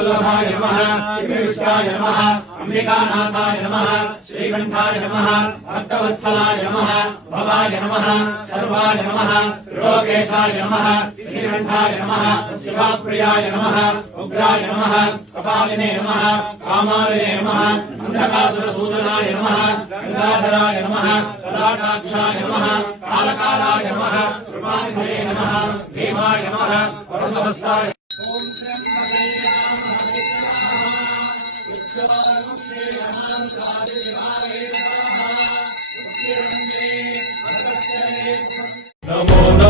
श्रीवल्लभाय नमः श्रीविष्टाय नमः अंबिकानाथाय नमः श्रीकंठाय नमः भक्तवत्सलाय नमः भवाय नमः सर्वाय नमः त्रिलोकेशाय नमः श्रीकंठाय नमः शिवाप्रियाय नमः उग्राय नमः कपालिने नमः कामालये नमः अंधकासुरसूदनाय नमः गंगाधराय नमः ललाटाक्षाय नमः कालकालाय नमः कृपानिधये नमः भीमाय नमः वरसहस्ताय नमो